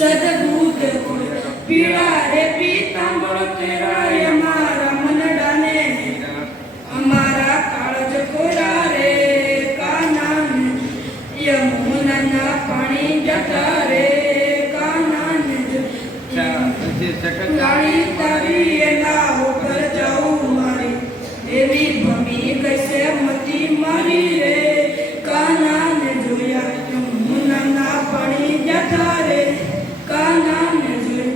સદબુદ્ધ પીળા રે પીતાંબર કેરાય અમારા મનડાને અમારા કાળજ કોરા રે કાના યમુનાના પાણી જતા રે કાનાને ગાડી તારી એના ઉપર જાઉં મારી એવી ભમી કૈસે મતી મારી રે કાનાને જોયા યમુનાના પાણી જતા રે કાનાને જોયા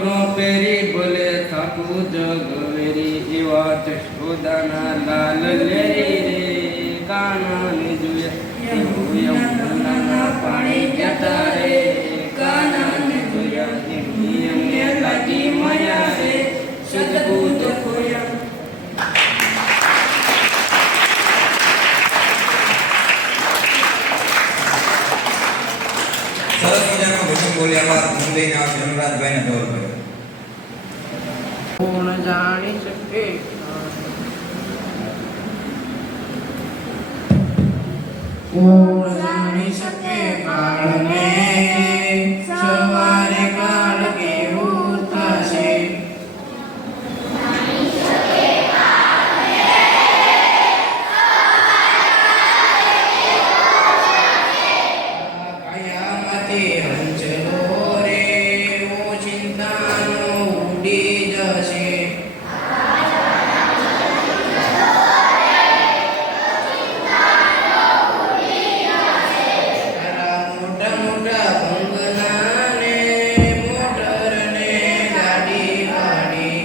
નો પેરી બોલે થાકુ જગવેરી એવા જશોદાના લાલ લેરી રે કાનાને જોયા યમુનાના પાણી જતા રે કાનાને જોયા એમને લાગી માયા રે સદબુદ્ધ ખોયા. સરસ મજાનો ભજન બોલ્યા બાદ મુંબઈને આવશે રમરાજભાઈને ઢોલ કર્યો. કોણ જાણી શકે કોણ જાણી શકે કાળને સવારે કાળ કેવું થશે કયામતે હંચલો રે ઓ ચિંતાનો ઉડી જશે મોટા મોટા બંગલા ને મોટર ને ગાડી વાડી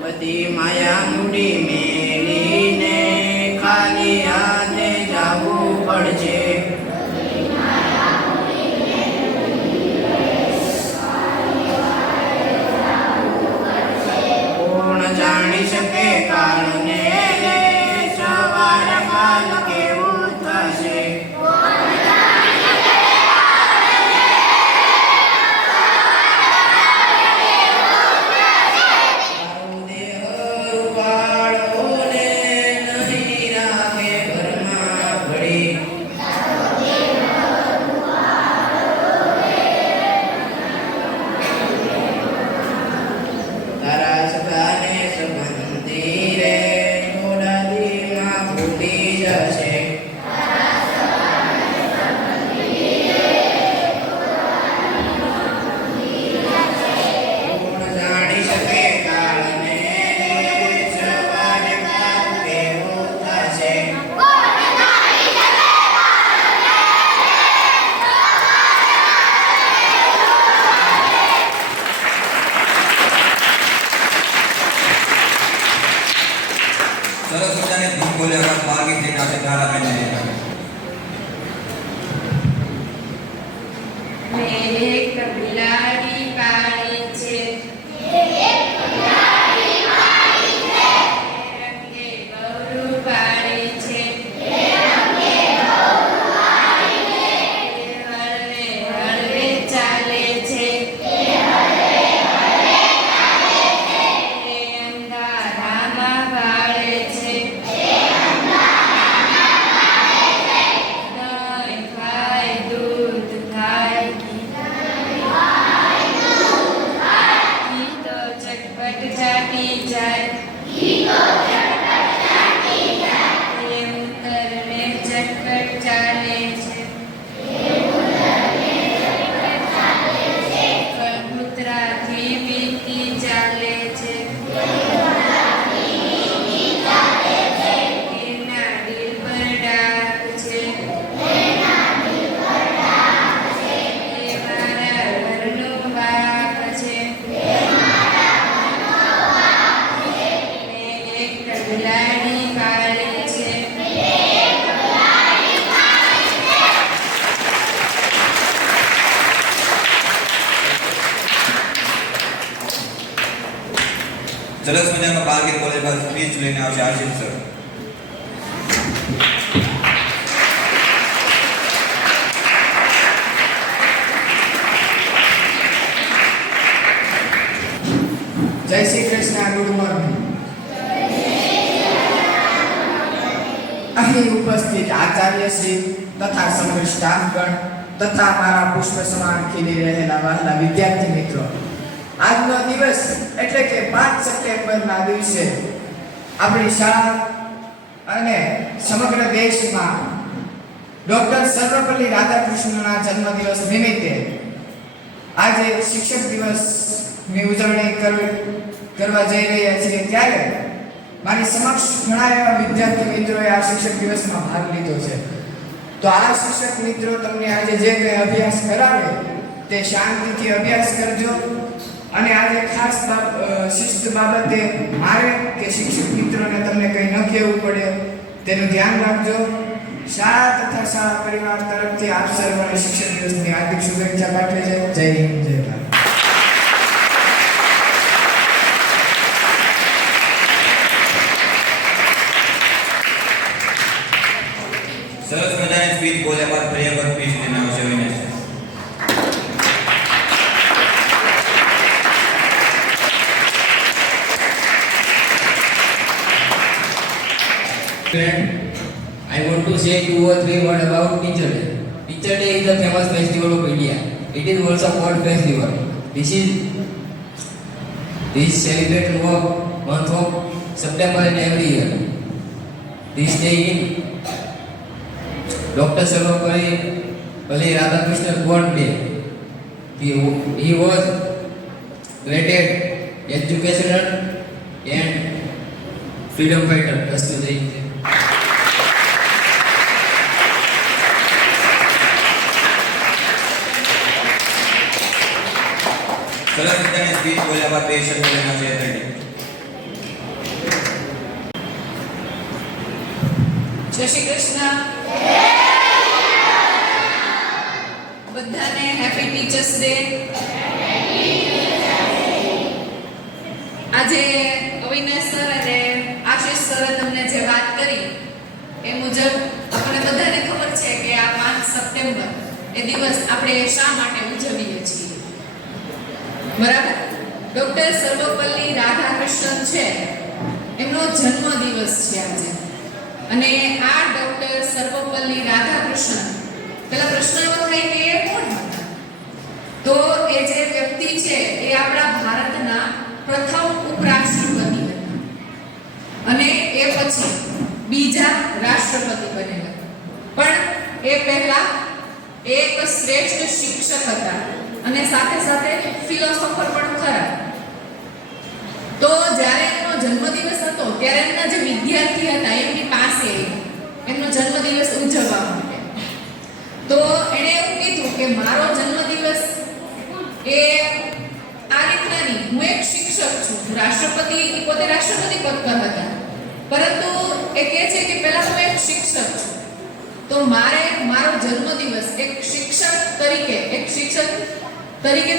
બધી માયા મૂડી મેલીને ખાલી હાથે જાવું પડશે કોણ જાણી શકે કાળને સવાર કાલ કેવું થશે દેહ રૂપાળો ને નહીં રાખે ઘરમાં ભળી તારા સગાને સંબંધી રે થોડા દીમાં ભૂલી જશે કોણ જાણી શકે કાળને સવારે કાળ કેવું થશે સરસ મજાની ધૂન બોલ્યા બાદ માર્ગી થઈને આવશે તારાબેનને રિહાવે. એક બિલાડી પાડી છે રંગે ગૌરુ પાડી છે હળવે હળવે ચાલે છે અંધારામાં ભાળે છે દહીં ખાય દૂધ ખાય ઘી તો ચટપટ ચાટી જાય એ ઉંદરને ચટપટ ચાલે છે કબૂતરાથી વીંટી ચાલે છે એના દિલ પર ડાક છે એ મારા ઘરનો વાક છે મેં એક બિલાડી પાળી છે સરસ મજાનો બાળગીત બોલ્યા બાદ સ્પીચ લઈને આવશે આશિષ સર. જય શ્રી કૃષ્ણ. Good morning. અહીં ઉપસ્થિત આચાર્યશ્રી તથા સમગ્ર સ્ટાફગણ તથા મારા પુષ્પ સમાન ખીલી રહેલા વહાલા વિદ્યાર્થી મિત્રો, આજનો દિવસ એટલે કે 5 સપ્ટેમ્બરના દિવસે આપણી શાળા અને સમગ્ર દેશમાં ડોક્ટર સર્વપલ્લી રાધાકૃષ્ણના જન્મદિવસ નિમિત્તે આજે શિક્ષક દિવસની ઉજવણી કરવા જઈ રહ્યા છીએ, ત્યારે મારી સમક્ષ ઘણા એવા વિદ્યાર્થી મિત્રોએ આ શિક્ષક દિવસમાં ભાગ લીધો છે. તો આ શિક્ષક મિત્રો તમને આજે જે કંઈ અભ્યાસ કરાવે તે શાંતિથી અભ્યાસ કરજો. અને આજે ખાસ શિસ્ત બાબતે મારે કે શિક્ષક મિત્રોને તમને કંઈ ન કહેવું પડે તેનું ધ્યાન રાખજો. શાળા તથા શાળા પરિવાર તરફથી આપ સર્વને શિક્ષક દિવસની હાર્દિક શુભેચ્છા પાઠવે છે. જય હિન્દ, જય ભારત. સરસ મજાની સ્પીચ બોલ્યા બાદ પ્રિયંકર સ્પીચ લેના આવશે Vinesh. I want to say 2 or 3 words about Teacher Day. Teacher Day is the famous festival of India. It is also called festival. This celebrated month of September in every year. This day in Dr. Sarvapalli Radhakrishnan born day. He was great educational and freedom fighter. That's the day. સરસ મજાની speech બોલ્યા બાદ patient લેના છે ready. જય શ્રી કૃષ્ણ. બધાને happy teachers day. આજે Avinash sir અને આશીષ સરે તમને જે વાત કરી એ મુજબ આપણે બધાને ખબર છે કે આ 5 સપ્ટેમ્બર એ દિવસ આપણે શા માટે ઉજવીએ છીએ, બરાબર? ડોક્ટર સર્વપલ્લી રાધાકૃષ્ણન છે, એમનો જન્મ દિવસ છે આજે. અને આ ડોક્ટર સર્વપલ્લી રાધાકૃષ્ણન, પેલા પ્રશ્ન એવો થાય કે એ કોણ હતા? તો એ જે વ્યક્તિ છે એ આપણા ભારતના પ્રથમ ઉપરાષ્ટ્રપતિ હતા અને એ પછી બીજા રાષ્ટ્રપતિ બનેલા. પણ એ પહેલા એક શ્રેષ્ઠ શિક્ષક હતા અને સાથે સાથે ફિલોસોફર પણ ખરા. તો જ્યારે એમનો જન્મદિવસ હતો ત્યારે એમના જે વિદ્યાર્થી હતા એમની પાસે એમનો જન્મદિવસ ઉજવવા માટે તો એણે એવું કીધું કે મારો જન્મદિવસ એ આ રીતના નહીં, હું એક શિક્ષક છું, રાષ્ટ્રપતિ પોતે રાષ્ટ્રપતિ પદ પર હતા, પરંતુ એ કહે છે કે પહેલા હું એક શિક્ષક છું, તો મારે મારો જન્મદિવસ એક શિક્ષક તરીકે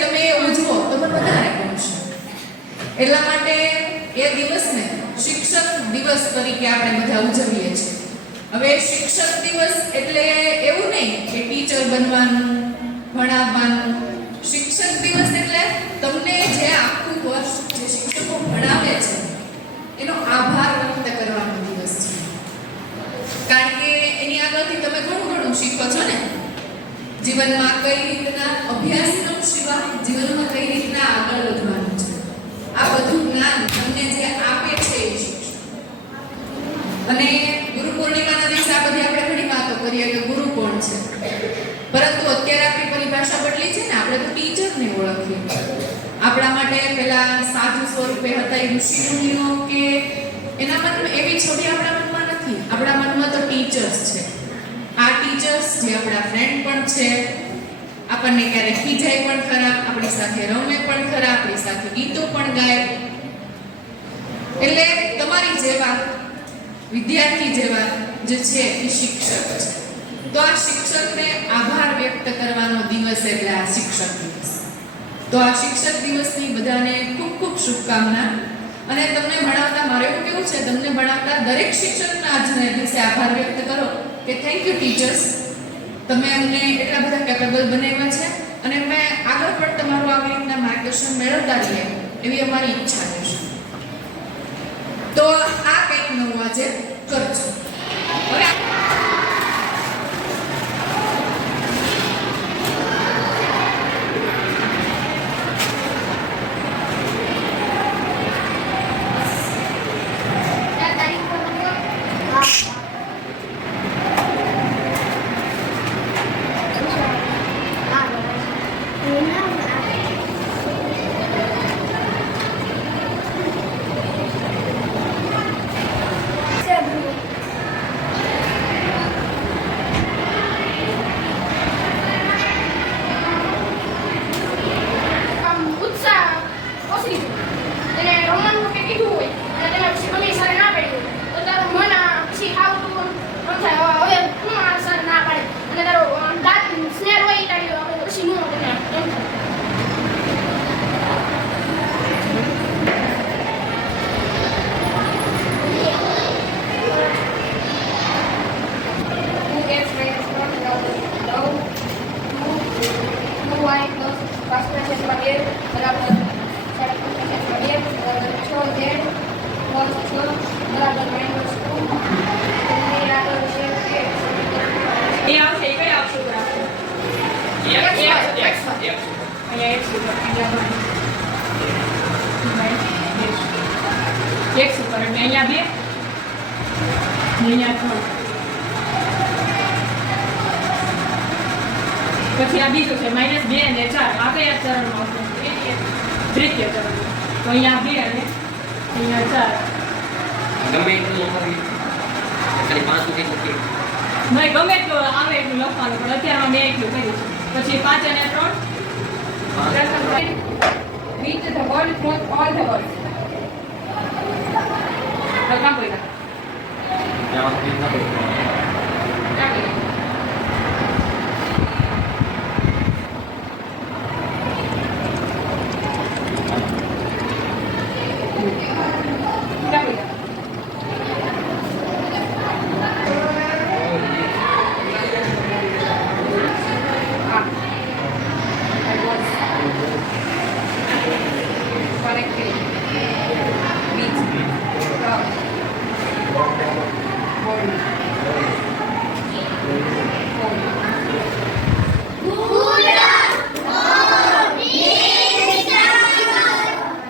તમે એ ઉજવો તો મને વધારે ગમશે. એટલા માટે એ દિવસને શિક્ષક દિવસ તરીકે આપણે બધા ઉજવીએ છીએ. હવે શિક્ષક દિવસ એટલે એવું નહીં કે ટીચર બનવાનું, ભણાવવાનું. શિક્ષક દિવસ એટલે તમને જે આખું વર્ષ જે શિક્ષકો ભણાવે છે એનો આભાર વ્યક્ત કરવાનો દિવસ છે. કારણ કે એની આગળથી તમે ઘણું શીખો છો ને. જીવનમાં કઈ રીતના અભ્યાસક્રમ સિવાય જીવનમાં કઈ રીતના આગળ વધવાનું છે, આ બધું જ્ઞાન તમને જે આપે છે એ શિક્ષક. અને ગુરુ પૂર્ણિમાના દિવસે આ બધી આપણે ઘણી વાતો કરીએ કે ગુરુ કોણ છે, પરંતુ અત્યારે આપણી પરિભાષા બદલી છે ને. આપણે તો ટીચરને ઓળખીએ. આપણા માટે પેલા સાધુ સ્વરૂપે હતા એ ઋષિ મુનિઓ કે એના મનમાં એવી છબી આપણા મનમાં નથી. આપણા મનમાં તો ટીચર્સ છે. આ ટીચર્સ જે આપણા ફ્રેન્ડ પણ છે, આપણને ક્યારેક ખીજાય પણ ખરા, આપણી સાથે રમે પણ ખરા, આપણી સાથે ગીતો પણ ગાય. એટલે તમારી જેવા વિદ્યાર્થી જેવા જે છે એ શિક્ષક છે. તો આ શિક્ષકને આભાર વ્યક્ત કરવાનો દિવસ એટલે આ શિક્ષક દિવસ. તો આ શિક્ષક દિવસની બધાને ખૂબ ખૂબ શુભકામના. અને તમને ભણાવતા મારે એવું કેવું છે, તમને ભણાવતા દરેક શિક્ષકના આજના દિવસે આભાર વ્યક્ત કરો કે થેન્ક યુ ટીચર્સ, તમે અમને એટલા બધા કેપેબલ બનાવ્યા છે અને અમે આગળ પણ તમારું આવી રીતના માર્ગદર્શન મેળવતા રહીએ એવી અમારી ઈચ્છા રહેશે. તો આ કંઈક નવું આજે કરજો. હવે અહીંયા 3. પછી આ બીજું છે -2 અને 4. આ કયા ચરણમાં આવશે? એ તૃતીય ચરણ. તો અહીંયા 2 અને અહીંયા 4. ગમે એટલું લખાવી ખાલી 5 સુધી મૂકી નહીં, ગમે એટલું આવે એટલું લખવાનું, પણ અત્યારમાં મેં એટલું કર્યું છે. પછી 5 અને 3. Read the word from all the words. કામ કોઈ ત્યાં સુધી ના બોલો.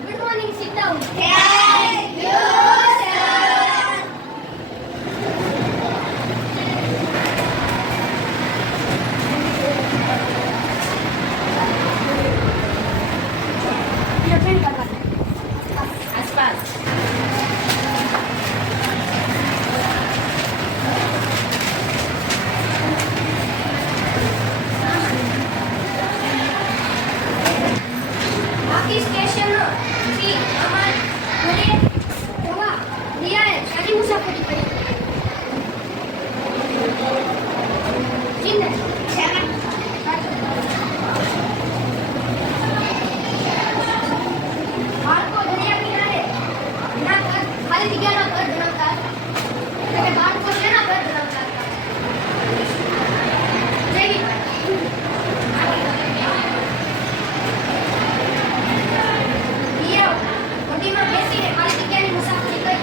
Good morning, sit down. Your friend का आसपास. बाकी स्टेशन थी अमर मुझे हुआ दिया है शादी मुसाफिरी पे जिंदगी भारत को दुनिया किनारे ना कर खाली दिया ना कर धर्मकार लेकिन भारत को लेना कर धर्मकार जय हिंद મોટીમાં બેસીને ખાલી જગ્યાની મુસાફરી કરી.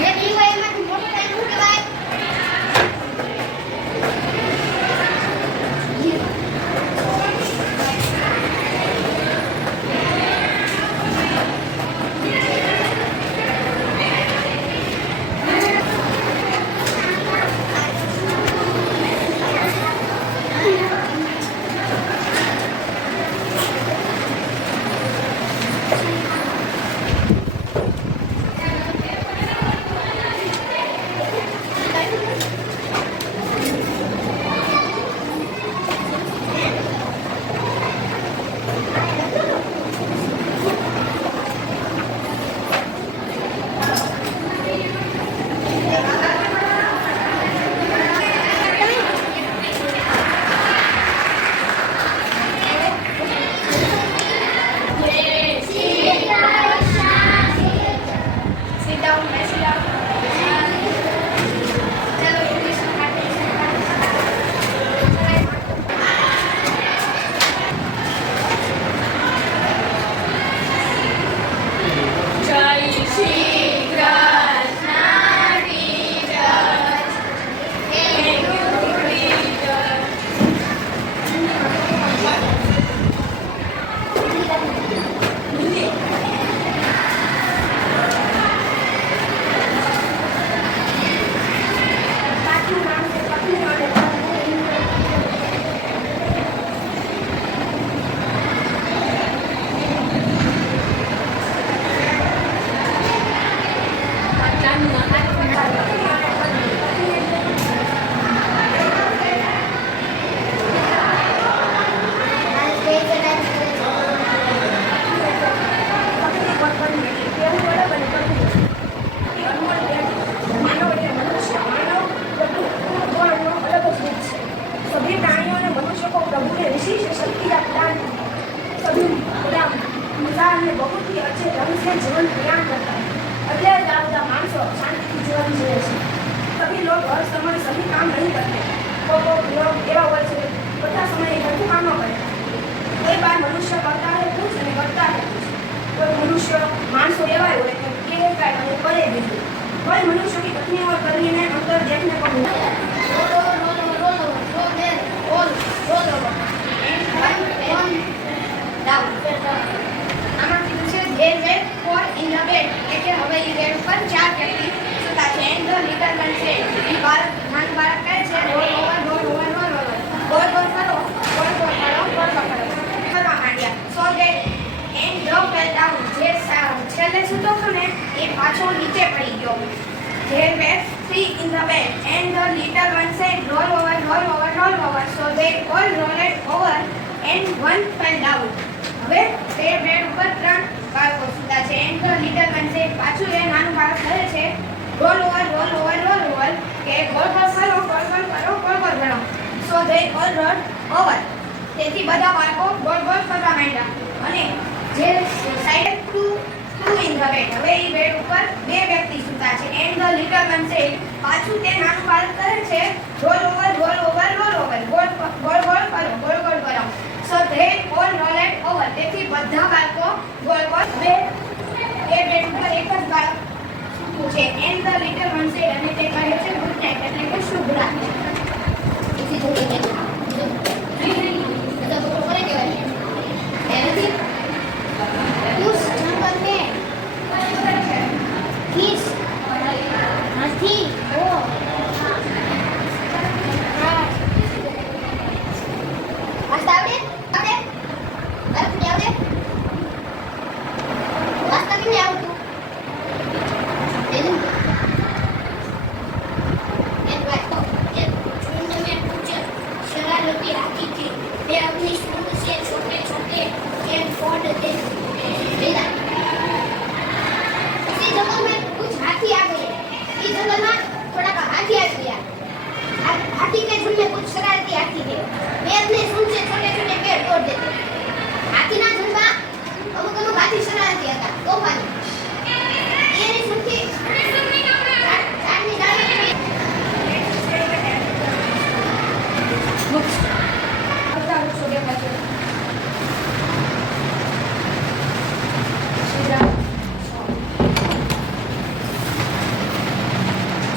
જે બી હોય એમાંથી મોટો ટાઈમ શું કહેવાય? Sit down, sit down. चलो इंग्लिश में बात જય Shri Krishna teacher. Thank you, teacher. सभी प्राणियों ने मनुष्य को प्रभु ने विशेष शक्ति का प्रदान किया। सभी इंसान ने बहुत ही अच्छे ढंग से जीवन प्रयाण करता है। અત્યારે આ બધા માણસો શાંતિથી જીવન જીવે છે. સભી લોગ હર સમય સભી કામ નહીં કરते. કોઈ લોગ એવા હોય છે બધા સમયે બધું કામ ન કરે. કોઈ બાર મનુષ્ય કરતા હે કુછ અને કરતા હે કુછ. કોઈ મનુષ્ય માણસો એવા હોય કે દીધું. કોઈ મનુષ્યની પત્ની और पत्नी में अंतर देखने को मिला. આમાં કીધું છે there were four in the bed. એટલે હવે એ બેડ ઉપર 4 વ્યક્તિ સૂતા છે. and the little one said, એ બાળક નાનું બાળક કહે છે roll over ગોળ ગોળ કરો, ગોળ ગોળ કરો, કરવા માંડ્યા. so that and the fell down. જે છેલ્લે સૂતો હતો ને એ પાછો નીચે પડી ગયો. there were three in the bed and the little one said roll over roll over roll over. so they all rolled over and one fell down. હવે તે બેડ ઉપર 3 બાળકો સૂતા છે. and the little one said, પાછું એ નાનું બાળક કહે છે roll over roll over roll over, કે ગોળ ગોળ કરો ગોળ ગોળ કરો ગોળ ગોળ કરો. so they all rolled over. તેથી બધા બાળકો ગોળ ગોળ કરવા માંડ્યા. અને જે side two in the bed, હવે એ બેડ ઉપર 2 વ્યક્તિ સૂતા છે. and the little one said, પાછું તે નાનું બાળક કહે છે roll over roll over roll over, ગોળ ગોળ કરો ગોળ ગોળ કરો. so they all rolled over. તેથી બધા બાળકો ગોળ ગોળ. હવે એ બેડ ઉપર એક જ બાળક સૂતું છે. and the little one said, અને તે કહે છે ગુડ નાઇટ, એટલે કે શુભ રાત્રિ. इसी जो कहते हैं तो बोले क्या है ऐसे उस जंगल में किस हाथी ओ आस्तावड़े आवे अरे क्या आवे रास्ता भी नहीं आउट एलिन एक बात तो झुंड में कुछ शरारती हाथी थे. वे अपनी सूंड से छोटे छोटे खेल फोड़ देते थे. इसी जंगल में कुछ हाथी आ गए. इस जंगल में थोड़ा का हाथी आ गया. हाथी के झुंड में कुछ शरारती हाथी थे. वे अपने सूंड से छोटे छोटे पेड़ तोड़ देते. हाथी ना झुंड में अमुक अमुक हाथी शरारती હતા. તોફાની એની સુખી ઝાડની ડાળી બધા વૃક્ષો દેખાય છે.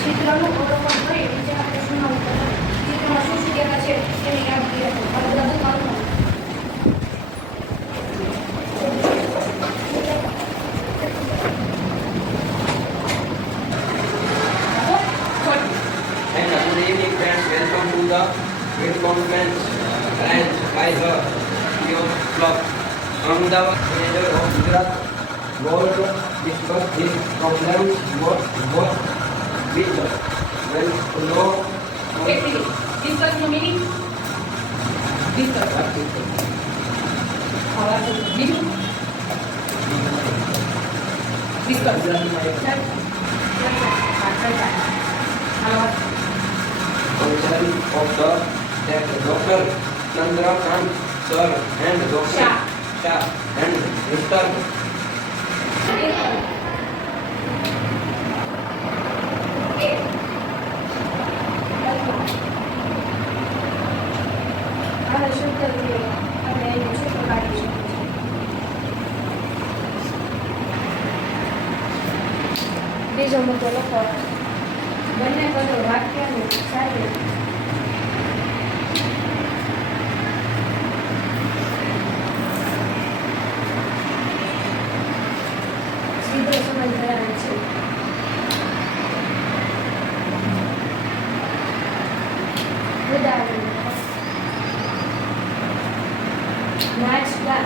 ચિત્રનું અવલોકન કરી નીચે આપણે સુનાવું પડે. ચિત્રમાં શું શું દેખાય છે એની યાદગીરી રાખો. આ બધા દુકાનો And good evening, friends. Welcome to the great conference arranged by the Youth Club. Ahmedabad, manager of Gujarat, Board discuss his problems both with well to know. Discuss no meaning. Discuss. બીજું discuss. Function of the Dr. Chandrakant sir and Dr. Shah and Mr. બીજો મુદ્દો લખો. બંને પદો વાક્યનું સાથે સીધો સંબંધ ધરાવે છે. ઉદાહરણ નાચ ગા.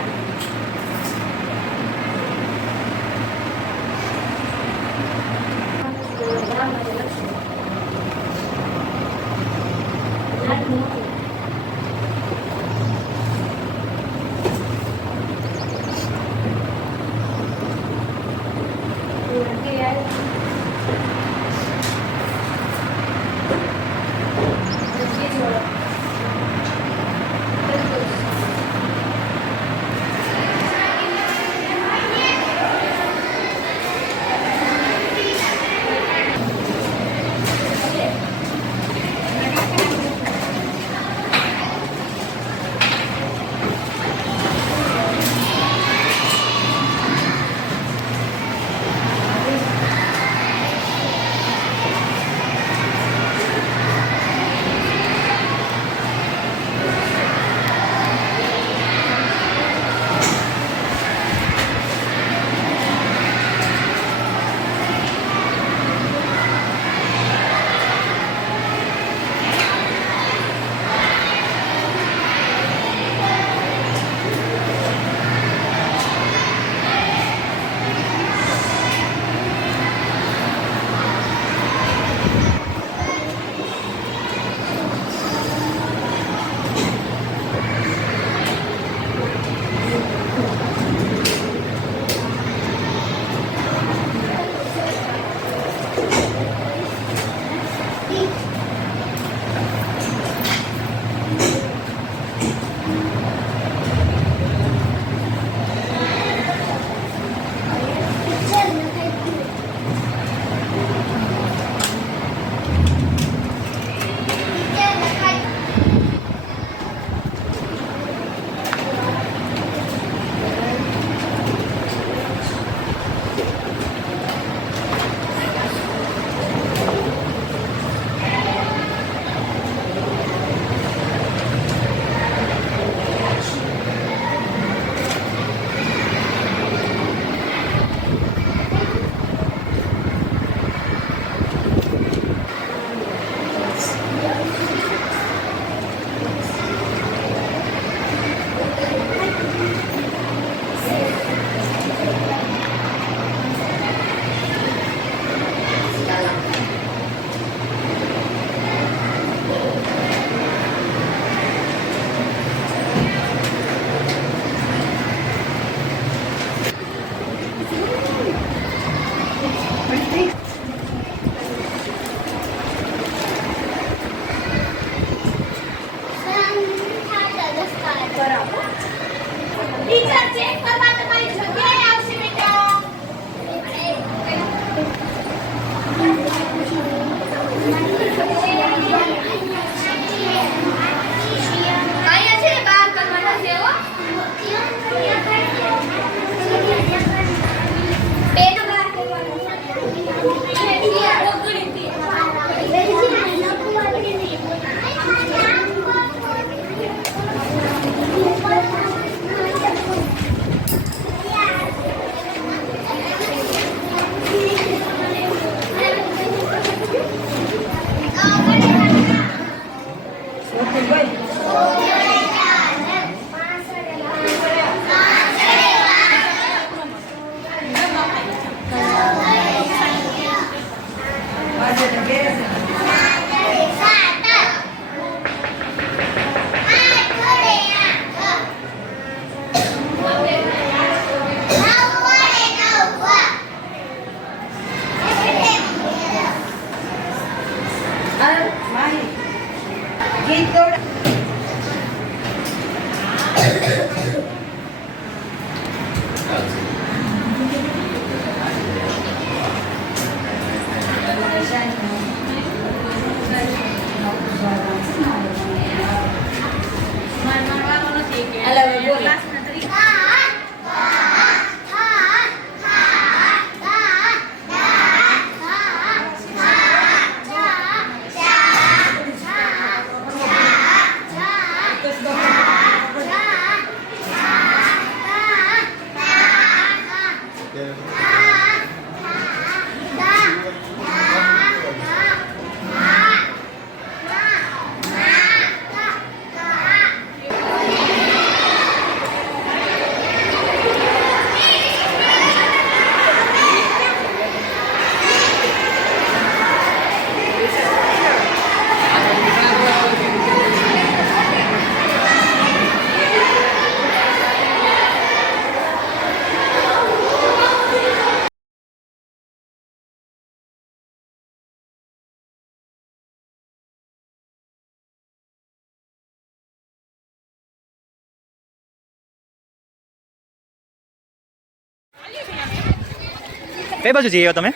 કઈ બાજુ જઈએ તમે?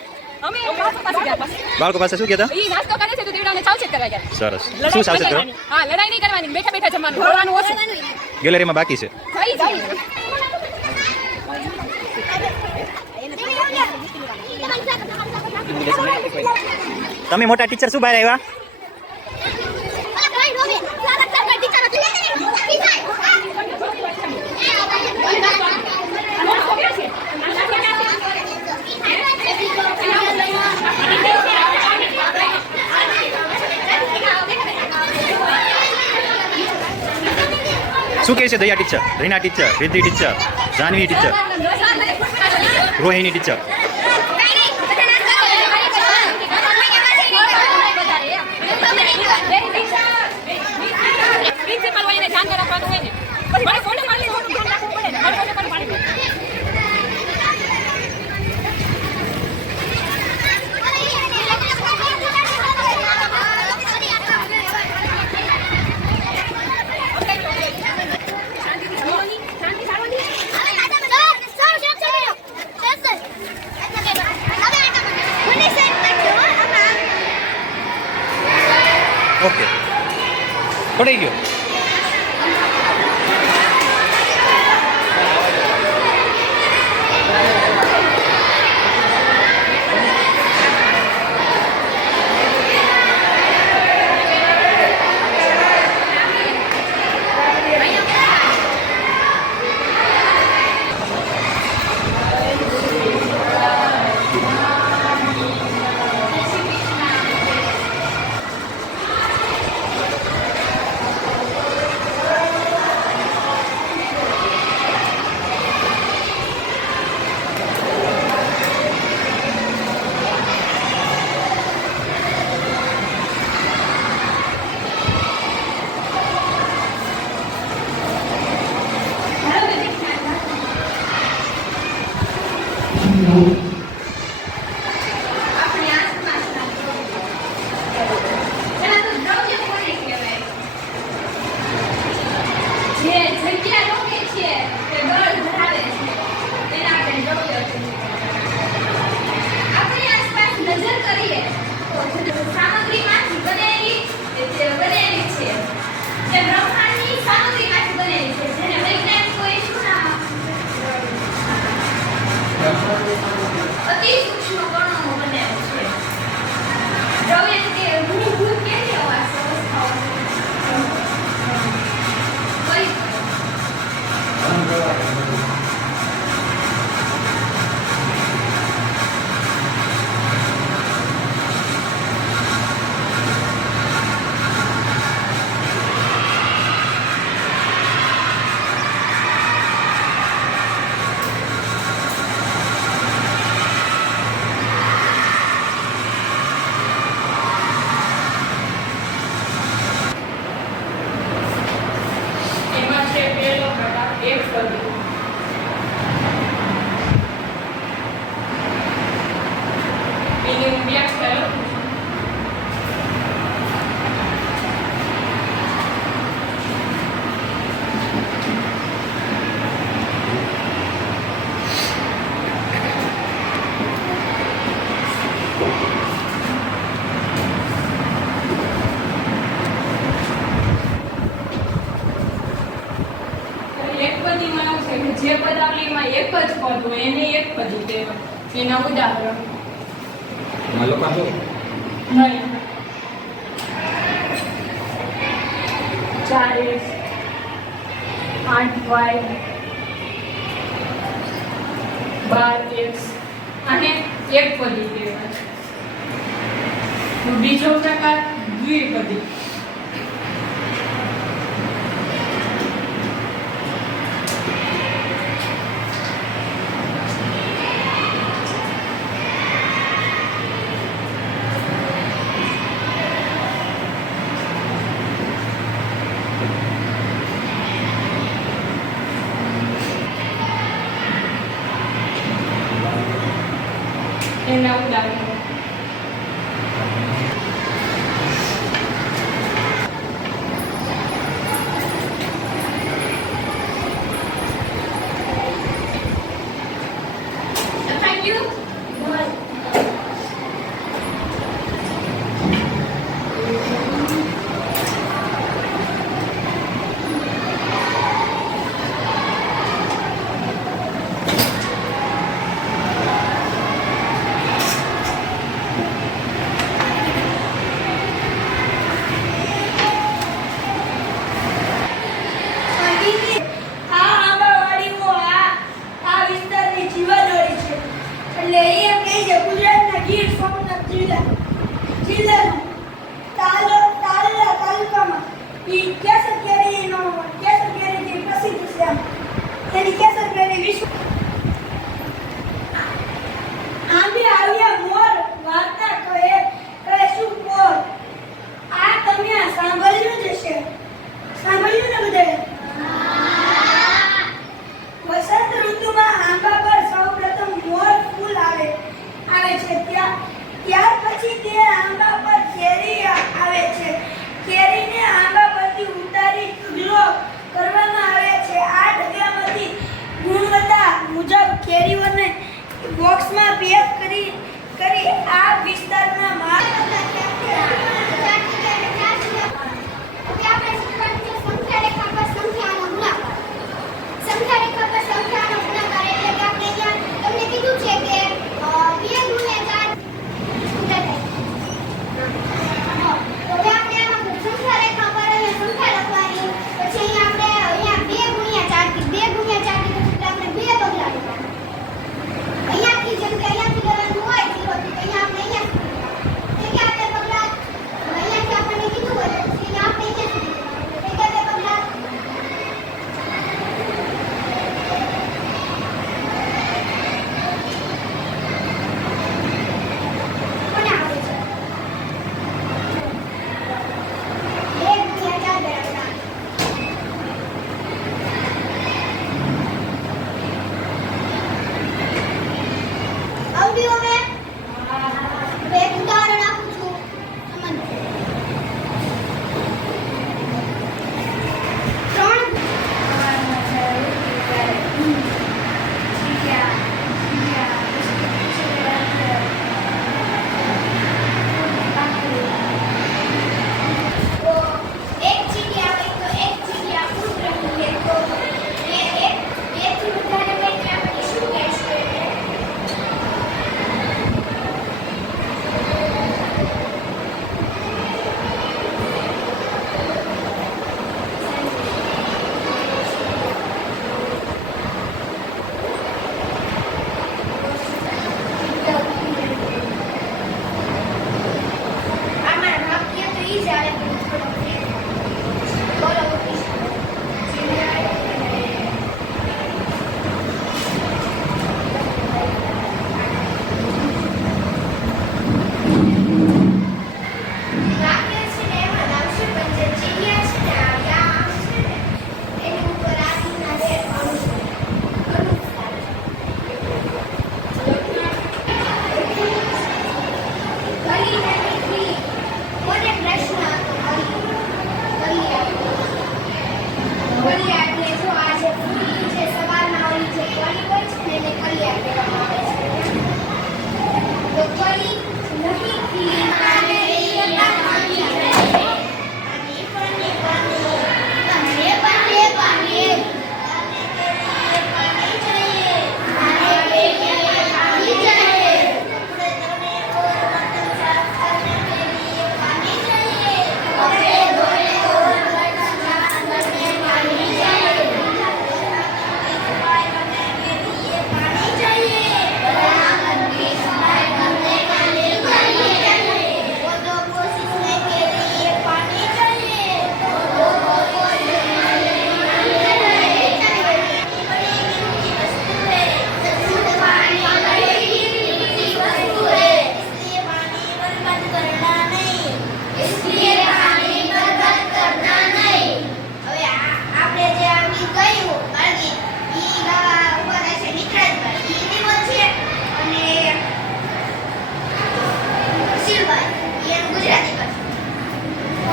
અમે બાળકો પાસે ગયા પાસે. બાળકો પાસે શું કહેતા? ઈ નાસ્તો કરે છે તો દેવડાને સાવચેત કરવા ગયા. સરસ. શું સાવચેત કરો? હા, લડાઈ નહીં કરવાની, બેઠા બેઠા જમવાનું, બોલવાનું ઓછું. ગેલેરીમાં બાકી છે. થઈ જાય. તમે મોટા ટીચર શું બહાર આવ્યા? શું કહે છે Daya teacher, Reena teacher, Riddhi teacher, Janvi teacher, Rohini teacher? Principal હોય એને ધ્યાન રાખવાનું હોય ને. પછી મારે ફોટો પાડી લેવાનું ધ્યાન રાખવું પડે ને. મારે ફોટો પાડી લેવાનું. ઓકે, પડી ગયો. એની હું વ્યાખ્યા લખું છું. એકપદીમાં એવું છે કે જે પદાવલીમાં એક જ પદ હોય એને એકપદી કહેવાય. એના ઉદાહરણ હાલો કાઢો. નહીં 4x 8y 12x આને એકપદી કહેવાય. બીજો પ્રકાર દ્વિપદી. એના ઉદાહરણો Thank you. આ આંબાવાડીઓ આ વિસ્તારની જીવાદોરી છે. એટલે એ એમ કહે છે ગુજરાતના ગીર સોમનાથ જિલ્લાનું તાલુકા તાલુકામાં ઈ કેસર કેરીથી પ્રસિદ્ધ છે. એની કેસર કેરી વિશ્વ આંબે આવ્યા મોર વાર્તા કહે શું પોર. આ તમે સાંભળ્યું જ હશે. સાંભળ્યું ને બધાએ? વસંત ઋતુમાં આંબા પર સૌપ્રથમ મોર ફૂલ આવે છે. ત્યાર પછી તે આંબા પર કેરી આવે છે. કેરીને આંબા પરથી ઉતારી ઢગલો કરવામાં આવે છે. આ ઢગલામાંથી ગુણવત્તા મુજબ કેરીઓને બોક્સમાં પેક કરી આ વિસ્તારના માલ અહીંયાથી જેમ કે અહીંયા कली नहीं खिली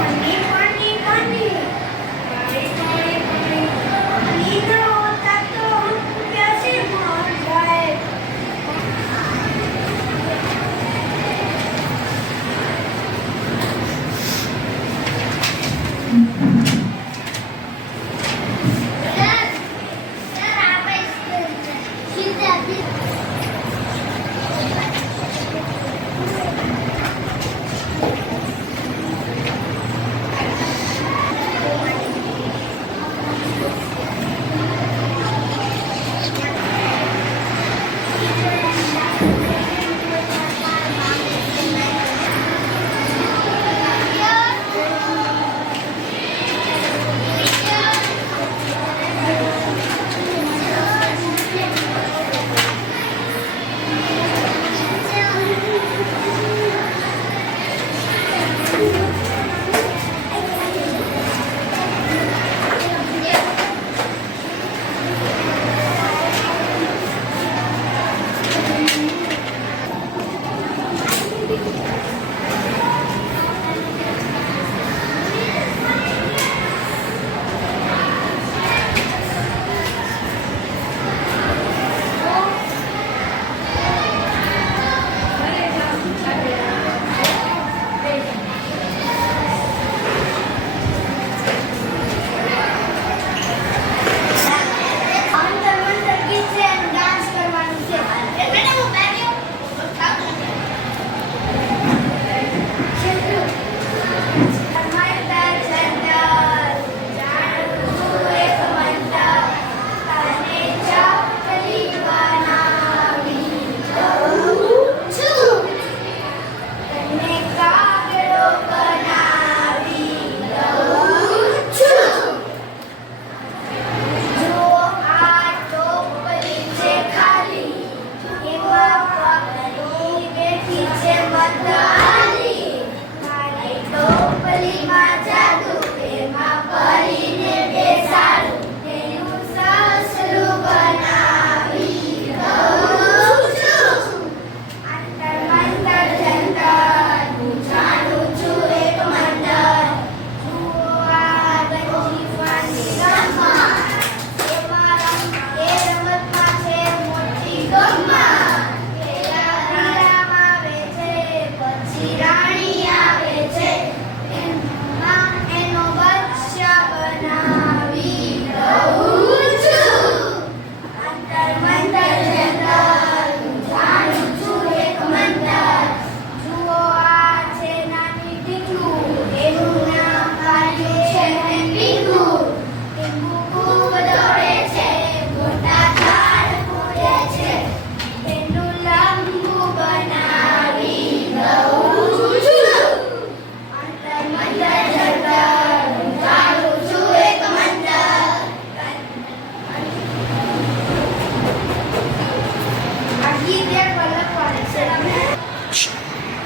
पानी पानी पानी पानी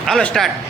હાલો સ્ટાર્ટ.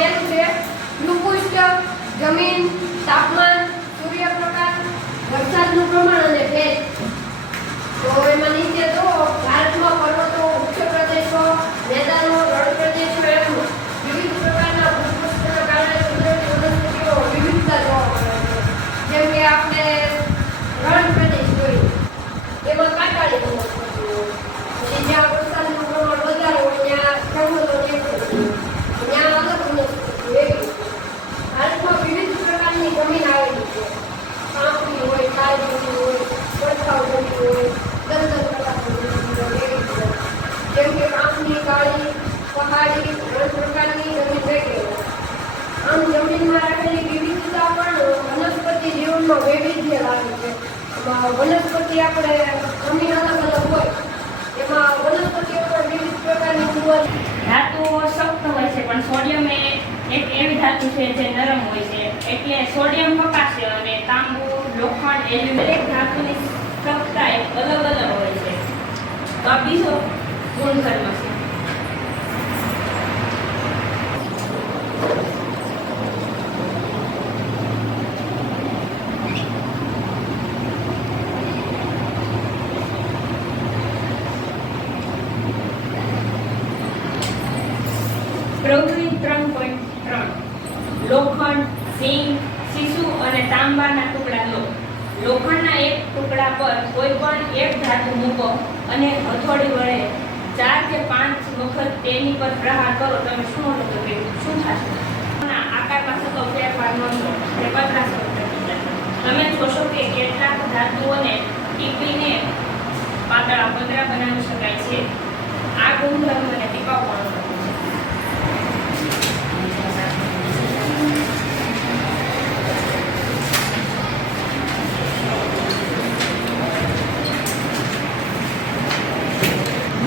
પહેલું છે ભૂપૃષ્ઠ, જમીન, તાપમાન, સૂર્યપ્રકાશ, વરસાદનું પ્રમાણ અને ભેજ. તો એમાં નીચે જો ભારતમાં પર્વતો, ઉચ્ચ પ્રદેશો, મેદાનો, રણ પ્રદેશો એમ વિવિધ પ્રકારના ભૂપૃષ્ઠના કારણે કુદરતી વનસ્પતિઓ વિવિધતા જોવા મળે છે. જેમ કે આપણે રણ પ્રદેશ જોઈએ એમાં કાંટાળી વનસ્પતિઓ હોય. પછી જ્યાં વરસાદનું પ્રમાણ વધારે હોય ત્યાં જંગલો દેખાય. ત્યાં અલગ વનસ્પતિઓ એવી. ભારતમાં વિવિધ પ્રકારની જમીન આવેલી છે. કાંપની હોય, કાળજી હોય, વરસાવ જમીન હોય, દલદલ પ્રકારની જમીન હોય એવી રીતે. જેમ કે કાંપની, કાળી, પહાડી, રણ પ્રકારની જમીન વગેરે. આમ જમીનમાં રહેલી વિવિધતા પણ વનસ્પતિ જીવનમાં વૈવિધ્ય લાવે છે. વનસ્પતિ આપણે જમીન અલગ અલગ હોય એમાં વનસ્પતિઓમાં વિવિધ પ્રકારની કુંવર. ધાતુઓ સખ્ત હોય છે પણ સોડિયમ એ એક એવી ધાતુ છે જે નરમ હોય છે. એટલે સોડિયમ પ્રકાશ અને તાંબુ, લોખંડ, એલ્યુમિનિયમ દરેક ધાતુની સખ્તતા એક અલગ અલગ હોય છે. તો આ બીજો ગુણધર્મ છે. પ્રવૃત્તિ 3.3 લોખંડ, ઝીંક, શીશુ અને તાંબાના ટુકડા લો. લોખંડના એક ટુકડા પર કોઈ પણ એક ધાતુ મૂકો અને હથોડી વડે 4 કે 5 વખત તેની પર પ્રહાર કરો. તમે શું અનુભવ કર્યું? શું થશે? આકારમાં થતો ફેરફાર નોંધો. તે પતરા સ્વરૂપે થશે. તમે જોશો કે કેટલાક ધાતુઓને ટીપીને પાતળા પતરા બનાવી શકાય છે. આ ગુણધર્મને ટીકાઉપણું કહે છે.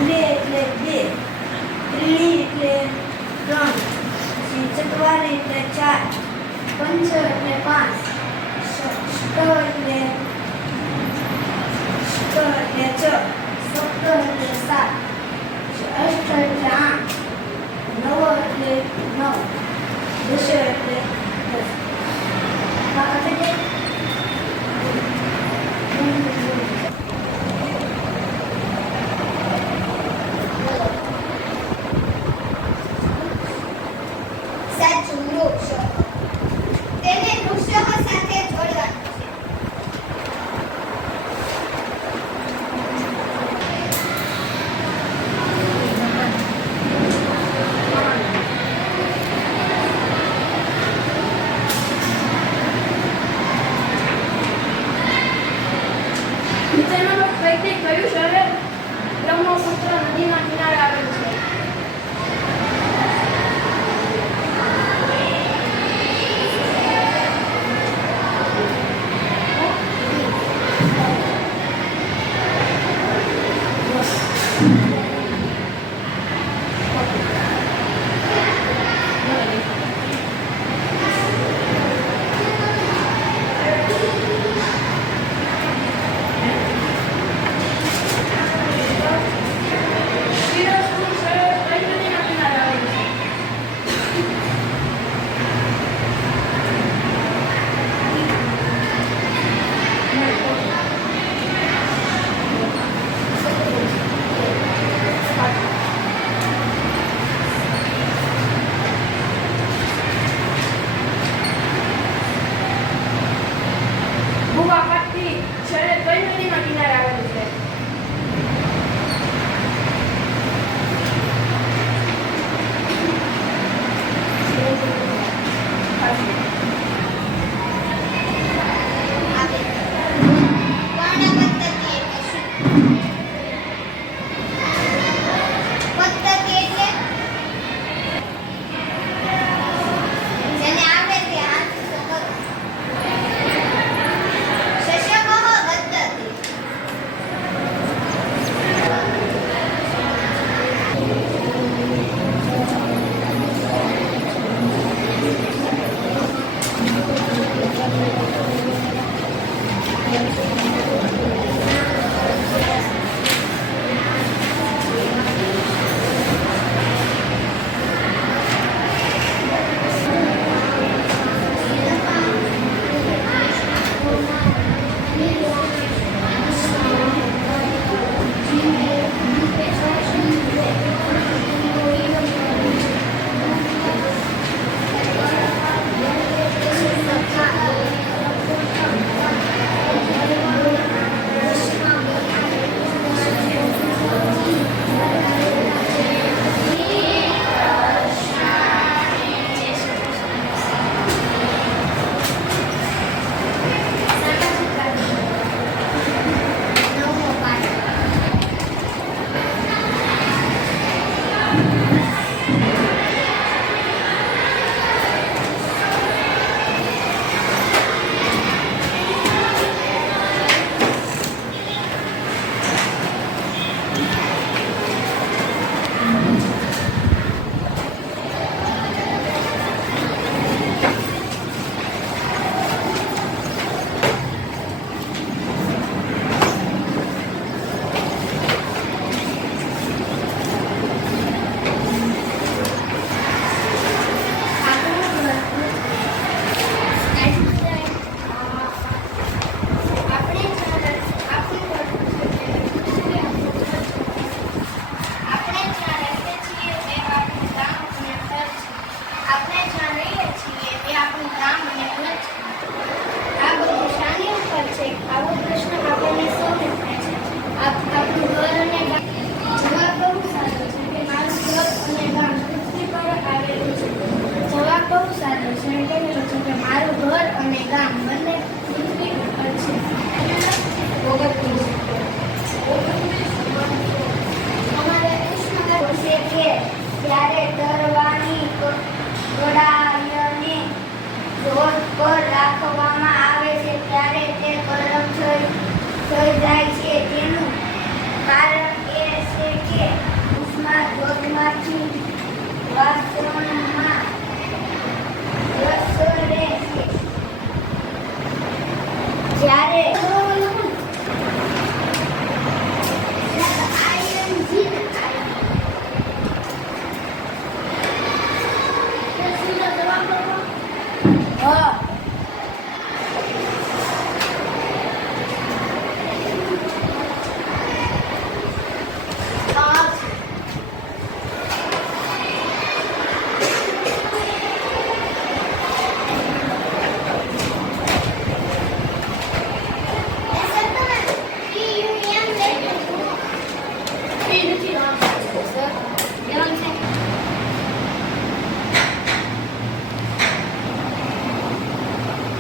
બે એટલે 2, ત્રીણી એટલે 3, પછી ચતવારી એટલે 4, પંચ એટલે 5, ષ્ટ એટલે 6, સપ્ત એટલે 7, અષ્ટ એટલે 8, નવ એટલે 9, દશ એટલે 10. સાચું વૃક્ષ તેને વૃક્ષ સાથે જોડવાનું છે. કે જ્યારે તરવાની કડાઈને જોર પર રાખવામાં આવે છે ત્યારે તે ગરમ થઈ જાય છે. તેનું કારણ એ છે કે ઉષ્મા ધોધમાંથી વાસણમાં પ્રસરે છે. જ્યારે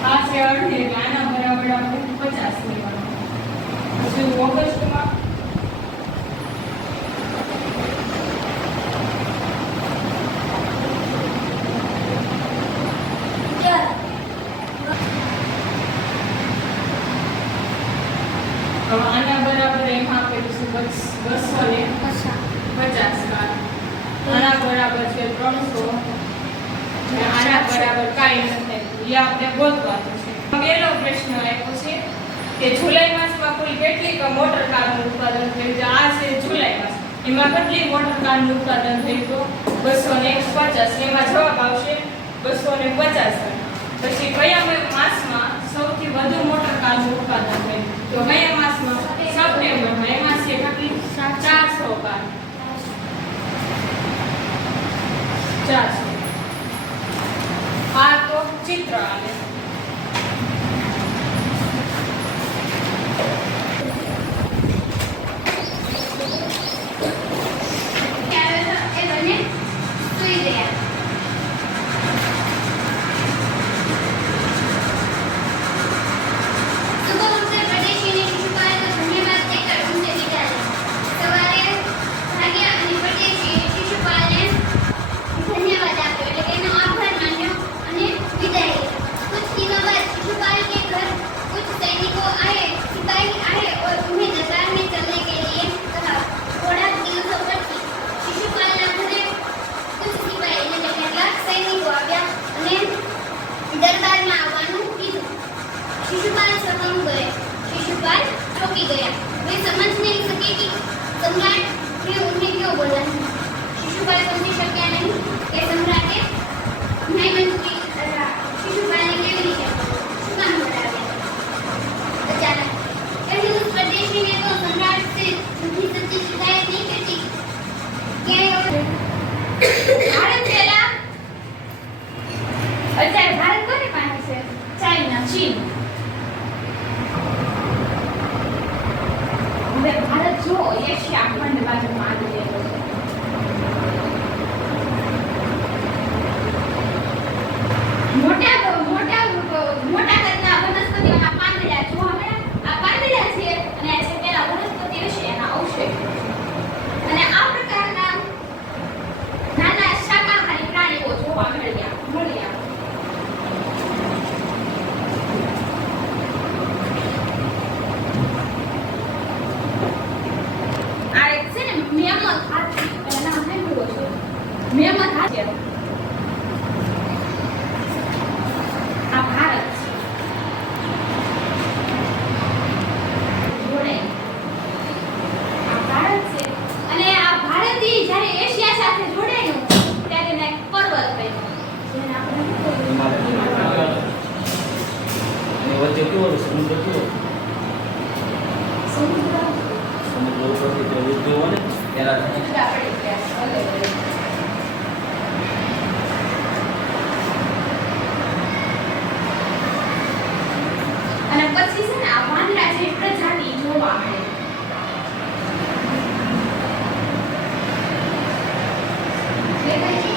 આ છે 18 એટલે આના બરાબર આપણે 50 લેવાનું. પછી ઓગસ્ટમાં હવે આના બરાબર એમાં આપેલું છે 250 કાર. આના બરાબર છે 300 અને આના બરાબર કાંઈ નથી. એ આપણે ગોતવાનું છે. પહેલો પ્રશ્ન આપ્યો છે કે જુલાઈ માસમાં કુલ કેટલી મોટર કારનું ઉત્પાદન થયું છે. આ છે જુલાઈ માસ. એમાં કેટલી મોટર કારનું ઉત્પાદન થયું તો 250. એમાં જવાબ આવશે 250. પછી કયા માસમાં સૌથી વધુ મોટર કારનું ઉત્પાદન થયું તો કયા માસમાં? સપ્ટેમ્બરમાં. એમાં છે કેટલી? 400 કાર. 400. આ તો ચિત્ર આવે. એ બંને સૂઈ ગયા. सुबह उनसे प्रदेश ने शिशुपाल को धन्यवाद देकर उनसे विदा ली. सवारे भाग्या અને પ્રદેશી શિશુપાલને ધન્યવાદ આપ્યો એટલે કે એનો આભાર માન્યો અને વિદાય ली. कुछ दिनों बाद शिशुपाल के घर कुछ सैनिकों आए. सिपाही आए और उन्हें दरबार में चलने के लिए कहा. थोड़ा दिवसों પછી શિશુપાલના ઘરે कुछ सिपाही એટલે કે કેટલાક સૈનિકો આવ્યા અને દરબારમાં આવવાનું કીધું. शिशुपाल शर्मा गए. शिशुपाल चौंकी गया. वे समझ नहीं सके कि सम्राट ने उन्हें क्यों बोला. शिशुपाल समझी शक्या नहीं कि सम्राटे नहीं मंजूरी शिशुपाल ने केवी રીતે શું કામ બોલાવ્યા. अचानक कहीं उस प्रदेशी ने तो सम्राट से झूठी सच्ची शिकायत नहीं करती क्या भारत चला. અત્યારે ભારત કોની પાસે છે? ચાઇના, ચીન. હવે ભારત જો એશિયા ખંડ બાજુમાં આવી ગયેલો છે. મોટા કદના વનસ્પતિઓના પાંદડા જોવા મળ્યા. આ પાંદડા છે અને આ છે પેલા વનસ્પતિઓ છે એના અવશેષ. અને આ પ્રકારના નાના શાકાહારી પ્રાણીઓ જોવા મળ્યા. આ એક છે ને મેમથ હાથી. એના સાંભળ્યો છે મેમથ હાથી. આ ભારત છે. જોડે આ ભારત છે અને આ ભારતથી જ્યારે એશિયા સાથે જોડાયું ત્યારે એને એક પર્વત બન્યો જેને આપણે વચ્ચે કેવો સમુદ્ર કેવો સમુદ્ર સમુદ્ર ઉપરથી જે ઉદ્યોગ હોય ને એના જુદા પડી ગયા અલગ અલગ. અને પછી છે ને આ વાંદરા જે પ્રજાતિ જોવા મળે. દેખાય છે